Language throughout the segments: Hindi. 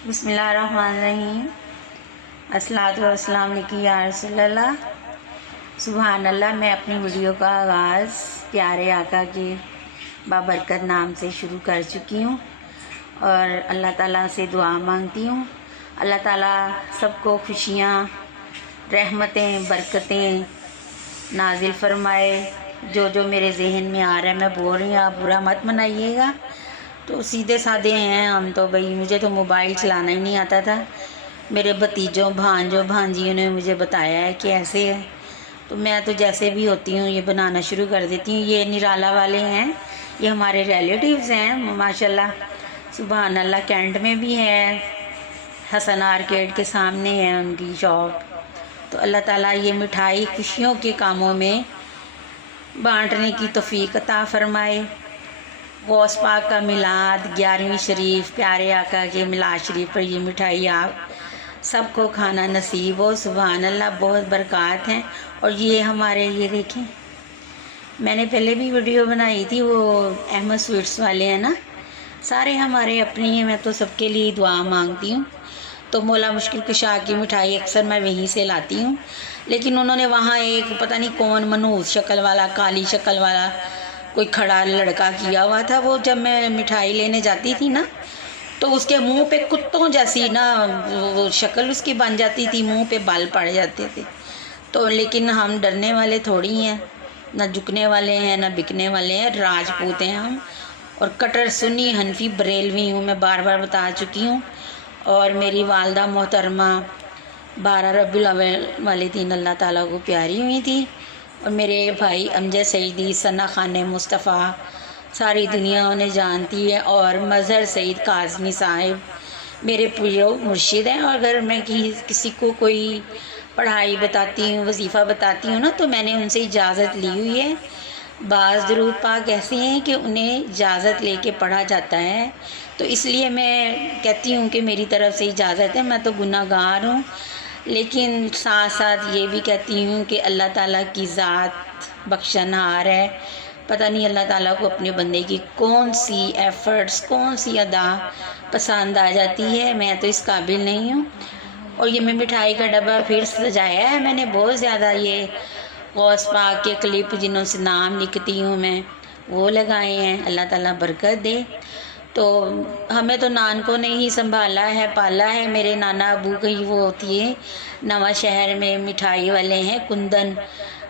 बिस्मिल्लाहिर्रहमानिर्रहीम। अस्सलातु वस्सलाम अलैका या रसूलल्लाह। सुभान अल्लाह। मैं अपनी वीडियो का आगाज़ प्यारे आका के बाबरकत नाम से शुरू कर चुकी हूँ और अल्लाह ताला से दुआ मांगती हूँ। अल्लाह ताला सबको खुशियाँ, रहमतें, बरकतें नाजिल फरमाए। जो जो मेरे जहन में आ रहा है मैं बोल रही हूँ, आप बुरा मत मनाइएगा। तो सीधे साधे हैं हम तो भाई। मुझे तो मोबाइल चलाना ही नहीं आता था। मेरे भतीजों, भांजों, भांजियों ने मुझे बताया है कि ऐसे है, तो मैं तो जैसे भी होती हूँ ये बनाना शुरू कर देती हूँ। ये निराला वाले हैं, ये हमारे रिलेटिव्स हैं माशाल्लाह। सुभान अल्लाह। कैंट में भी है, हसन आर्केड के सामने है उनकी शॉप। तो अल्लाह ताला ये मिठाई खुशियों के कामों में बांटने की तौफीक अता फरमाए। गौस पाक का मिलाद, 11वीं शरीफ, प्यारे आका के मिलाद शरीफ पर ये मिठाई आप सबको खाना नसीब हो। सुभान अल्लाह। बहुत बरक़ात हैं। और ये हमारे, ये देखें, मैंने पहले भी वीडियो बनाई थी, वो अहमद स्वीट्स वाले हैं ना, सारे हमारे अपने हैं। मैं तो सबके लिए दुआ मांगती हूँ। तो मौला मुश्किल कुशा की मिठाई अक्सर मैं वहीं से लाती हूँ, लेकिन उन्होंने वहाँ एक पता नहीं कौन मनहूस शक्ल वाला, काली शक्ल वाला कोई खड़ा लड़का किया हुआ था। वो जब मैं मिठाई लेने जाती थी ना, तो उसके मुंह पे कुत्तों जैसी ना वो शक्ल उसकी बन जाती थी, मुंह पे बाल पड़ जाते थे। तो लेकिन हम डरने वाले थोड़ी हैं, ना झुकने वाले हैं, ना बिकने वाले हैं। राजपूत हैं हम और कट्टर सुन्नी हनफी बरेलवी हूँ, मैं बार बार बता चुकी हूँ। और मेरी वालदा मोहतरमा 12 रबीउल अव्वल वाले दिन अल्लाह ताला को प्यारी हुई थी। और मेरे भाई अमजद सईदी, सना खान मुस्तफ़ा, सारी दुनिया उन्हें जानती है। और मज़हर सईद काज़मी साहिब मेरे प्रिय मुर्शिद हैं। और अगर मैं किसी को कोई पढ़ाई बताती हूँ, वजीफ़ा बताती हूँ ना, तो मैंने उनसे इजाज़त ली हुई है। बाज़ दुरूद पाक ऐसे हैं कि उन्हें इजाज़त लेके पढ़ा जाता है, तो इसलिए मैं कहती हूँ कि मेरी तरफ़ से इजाज़त है। मैं तो गुनाहगार हूँ, लेकिन साथ साथ ये भी कहती हूँ कि अल्लाह ताला की ज़ात बख्शनहार है। पता नहीं अल्लाह ताला को अपने बंदे की कौन सी एफ़र्ट्स, कौन सी अदा पसंद आ जाती है। मैं तो इस काबिल नहीं हूँ। और ये मैं मिठाई का डब्बा फिर सजाया है मैंने बहुत ज़्यादा। ये गौस पाक के क्लिप जिन्हों से नाम लिखती हूँ मैं, वो लगाए हैं। अल्लाह ताला बरकत दे। तो हमें तो नानकों ने ही संभाला है, पाला है। मेरे नाना अबू की वो होती है नवा शहर में मिठाई वाले हैं, कुंदन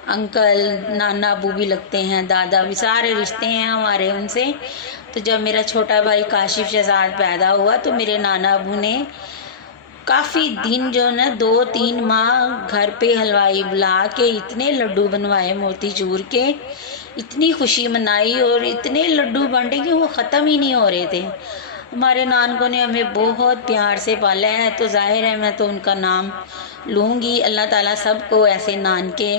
अंकल, नाना अबू भी लगते हैं, दादा भी, सारे रिश्ते हैं हमारे उनसे। तो जब मेरा छोटा भाई काशिफ शहजाद पैदा हुआ तो मेरे नाना अबू ने काफ़ी दिन जो ना 2-3 माह घर पे हलवाई बुला के इतने लड्डू बनवाए मोतीचूर के, इतनी खुशी मनाई और इतने लड्डू बांटे कि वो ख़त्म ही नहीं हो रहे थे। हमारे नानकों ने हमें बहुत प्यार से पाला है, तो जाहिर है मैं तो उनका नाम लूँगी। अल्लाह ताला सबको ऐसे नानके,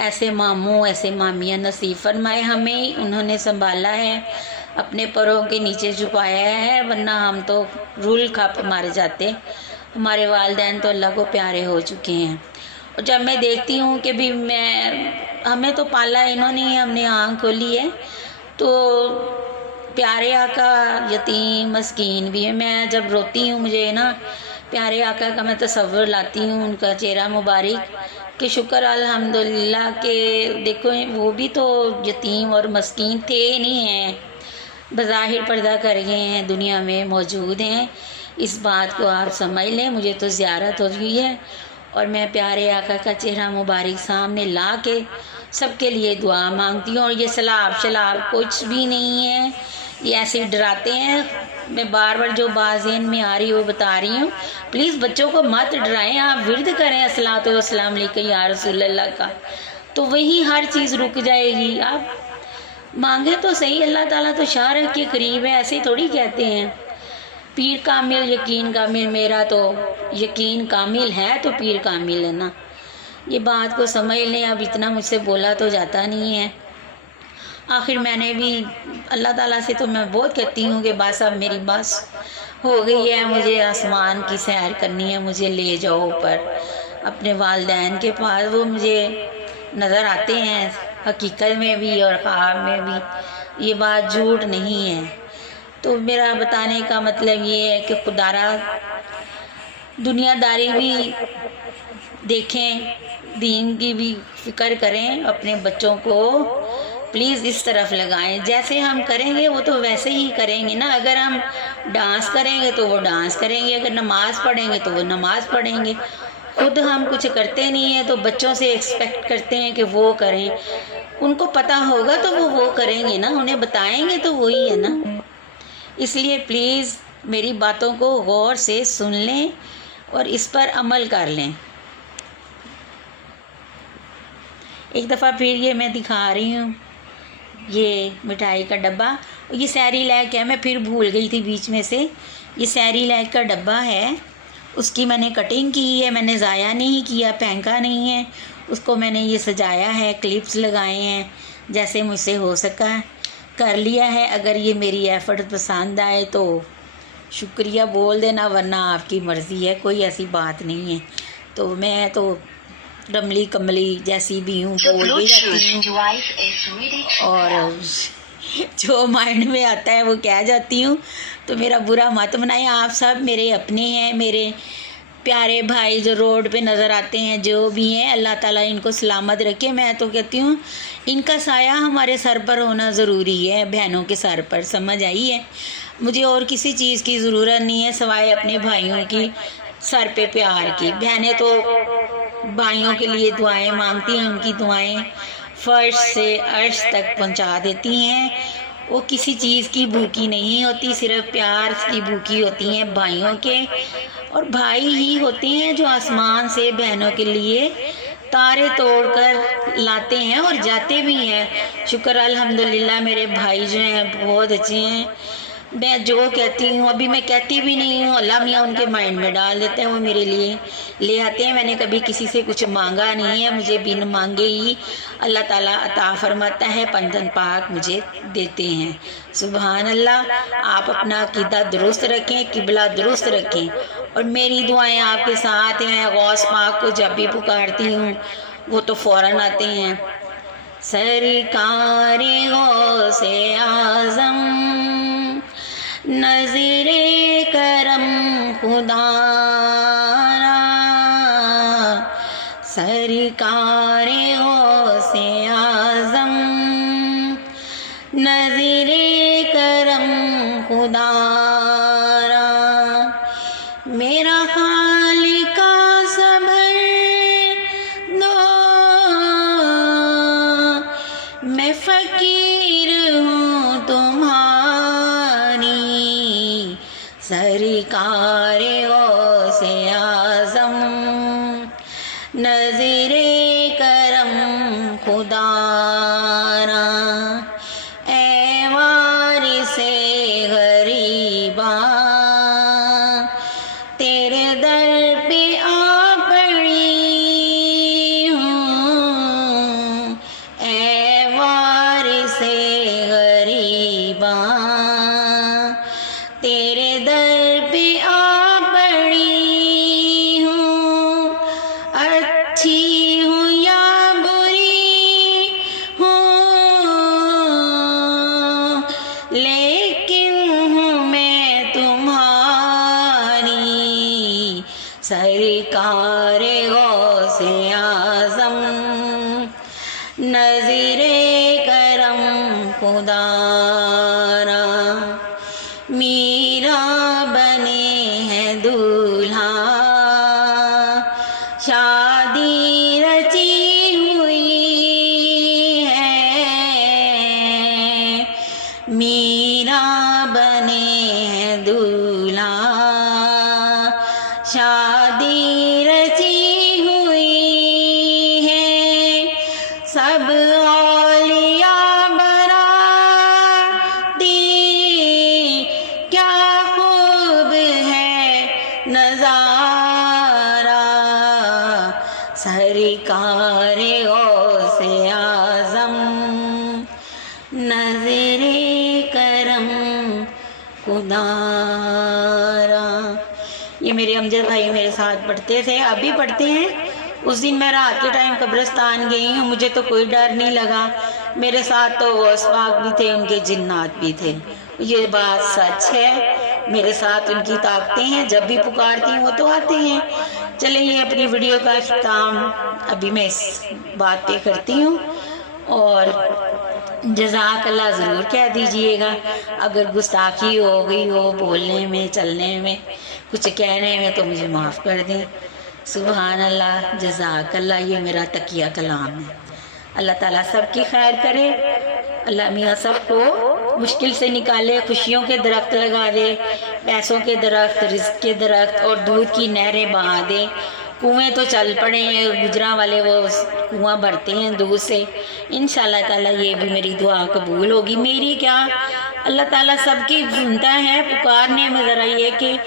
ऐसे मामू, ऐसे मामियाँ नसीब फरमाए। हमें उन्होंने संभाला है, अपने पैरों के नीचे छुपाया है, वरना हम तो रूल खप मारे जाते। हमारे वालिदैन तो अल्लाह को प्यारे हो चुके हैं। और जब मैं देखती हूँ कि भी हमें तो पाला इन्होंने ही, हमने आँख खोली है, तो प्यारे आका यतीम मस्कीन भी है। मैं जब रोती हूँ मुझे ना प्यारे आका का मैं तस्वर लाती हूँ, उनका चेहरा मुबारक कि शुक्र अल्हम्दुलिल्लाह के देखो वो भी तो यतीम और मस्कीन थे नहीं हैं, बज़ाहिर पर्दा कर गए हैं, दुनिया में मौजूद हैं। इस बात को आप समझ लें। मुझे तो ज़ियारत हो रही है और मैं प्यारे आका का चेहरा मुबारक सामने ला के सबके लिए दुआ मांगती हूँ। और ये सलाब शलाब कुछ भी नहीं है, ये ऐसे डराते हैं। मैं बार बार जो बाज़ेन में आ रही वो बता रही हूँ, प्लीज़ बच्चों को मत डराएं। आप विर्द करें अस्सलातु वस्सलाम अलैका या रसूलल्लाह का, तो वही हर चीज़ रुक जाएगी। आप मांगे तो सही, अल्लाह ताला तो शाह के करीब है, ऐसे थोड़ी कहते हैं। पीर कामिल यकीन कामिल, मेरा तो यकीन कामिल है तो पीर कामिल है ना, ये बात को समझ लें। अब इतना मुझसे बोला तो जाता नहीं है। आखिर मैंने भी अल्लाह ताला से तो मैं बहुत कहती हूँ कि बस अब मेरी बस हो गई है, मुझे आसमान की सैर करनी है, मुझे ले जाओ ऊपर अपने वालिदैन के पास। वो मुझे नज़र आते हैं हकीकत में भी और ख्वाब में भी, ये बात झूठ नहीं है। तो मेरा बताने का मतलब ये है कि खुदारा दुनियादारी भी देखें, दीन की भी फिक्र करें, अपने बच्चों को प्लीज़ इस तरफ लगाएं। जैसे हम करेंगे वो तो वैसे ही करेंगे ना। अगर हम डांस करेंगे तो वो डांस करेंगे, अगर नमाज़ पढ़ेंगे तो वो नमाज़ पढ़ेंगे। खुद हम कुछ करते नहीं हैं तो बच्चों से एक्सपेक्ट करते हैं कि वो करें। उनको पता होगा तो वो करेंगे ना, उन्हें बताएंगे तो वही है ना। इसलिए प्लीज़ मेरी बातों को गौर से सुन लें और इस पर अमल कर लें। एक दफ़ा फिर ये मैं दिखा रही हूँ, ये मिठाई का डब्बा। ये सैरी लैक है, मैं फिर भूल गई थी बीच में से। ये सैरी लैक का डब्बा है, उसकी मैंने कटिंग की है, मैंने ज़ाया नहीं किया, फेंका नहीं है उसको। मैंने ये सजाया है, क्लिप्स लगाए हैं, जैसे मुझसे हो सका कर लिया है। अगर ये मेरी एफ़र्ट पसंद आए तो शुक्रिया बोल देना, वरना आपकी मर्ज़ी है, कोई ऐसी बात नहीं है। तो मैं तो रमली कमली जैसी भी हूँ, बोल भी जाती हूँ और जो माइंड में आता है वो कह जाती हूँ। तो मेरा बुरा मत बनाएं। आप सब मेरे अपने हैं, मेरे प्यारे भाई जो रोड पे नज़र आते हैं, जो भी हैं, अल्लाह ताला इनको सलामत रखे। मैं तो कहती हूँ इनका साया हमारे सर पर होना ज़रूरी है, बहनों के सर पर। समझ आई है? मुझे और किसी चीज़ की ज़रूरत नहीं है सिवाय अपने भाइयों की सर पे प्यार की। बहनें तो भाइयों के लिए दुआएं मांगती हैं, उनकी दुआएं फर्श से अर्श तक पहुंचा देती हैं। वो किसी चीज़ की भूखी नहीं होती, सिर्फ प्यार की भूखी होती हैं भाइयों के। और भाई ही होते हैं जो आसमान से बहनों के लिए तारे तोड़कर लाते हैं और जाते भी हैं। शुक्र अल्हम्दुलिल्लाह मेरे भाई जो हैं बहुत अच्छे हैं। मैं जो कहती हूँ, अभी मैं कहती भी नहीं हूँ, अल्लाह मियाँ उनके माइंड में डाल देते हैं, वो मेरे लिए ले आते हैं। मैंने कभी किसी से कुछ मांगा नहीं है, मुझे बिन मांगे ही अल्लाह ताला अता फरमाता है, पंजन पाक मुझे देते हैं। सुभान अल्लाह। आप अपना अकीदा दुरुस्त रखें, किबला दुरुस्त रखें और मेरी दुआएं आपके साथ हैं। गौस पाक को जब भी पुकारती हूँ वो तो फ़ौरन आते हैं। सरकारे गौसे आज़म नज़रे करम खुदारा, सरकारे गौसे आज़म नज़रे करम खुदारा। मेरा खालिका सबर दो, मैं फ़कीर हूँ तुम्हारी, सरकारे गौसे आज़म नज़रे करम खुदारा। ऐ वारिसे गरीबा तेरे दर पे आ पड़ी हूँ, ऐ वारिसे गरीबा तेरे दर पे आ पड़ी हूँ। अच्छी हूँ या बुरी हूँ, लेकिन हूँ मैं तुम्हारी, सरकारे गौसे आज़म नज़रे करम खुदारा। मीरा बने हैं दूल्हा, शादी रची हुई है। मीरा बने हैं दूल्हा, शादी रची हुई है। सब औलिया बराती क्या खूब है नज़ारा, सरकारे गौसे आज़म नज़रे करम खुदारा। ये मेरे अमजद भाई मेरे साथ पढ़ते थे, अभी पढ़ते हैं। उस दिन मैं रात के टाइम कब्रिस्तान गई हूँ, मुझे तो कोई डर नहीं लगा। मेरे साथ तो गौस पाक भी थे, उनके जिन्नात भी थे। ये बात सच है, मेरे साथ उनकी ताकतें हैं, जब भी पुकारती हूँ वो तो आते हैं। चले ये अपनी वीडियो का अख्ताम अभी मैं इस बात पे करती हूँ, और जज़ाकल्लाह ज़रूर कह दीजिएगा अगर गुस्ताखी हो गई हो बोलने में, चलने में, कुछ कहने में, तो मुझे माफ़ कर दें। सुभान अल्लाह, जज़ाकल्लाह, ये मेरा तकिया कलाम है। अल्लाह ताला सबकी खैर करे, अल्लाह मियाँ सबको मुश्किल से निकाले, खुशियों के दरख्त लगा दे, पैसों के दरख्त, रिज़्क़ के दरख्त और दूध की नहरें बहा दे। कुएँ तो चल पड़े हैं, गुजरा वाले वो कुआँ भरते हैं दूध से। इंशाअल्लाह ताला ये भी मेरी दुआ कबूल होगी। मेरी क्या, अल्लाह ताला सबकी सुनता है। पुकारने में ज़रा ये कि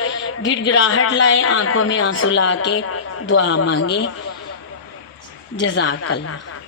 गिड़गिड़ाहट लाए, आंखों में आंसू ला के दुआ मांगे। जज़ाकल्लाह।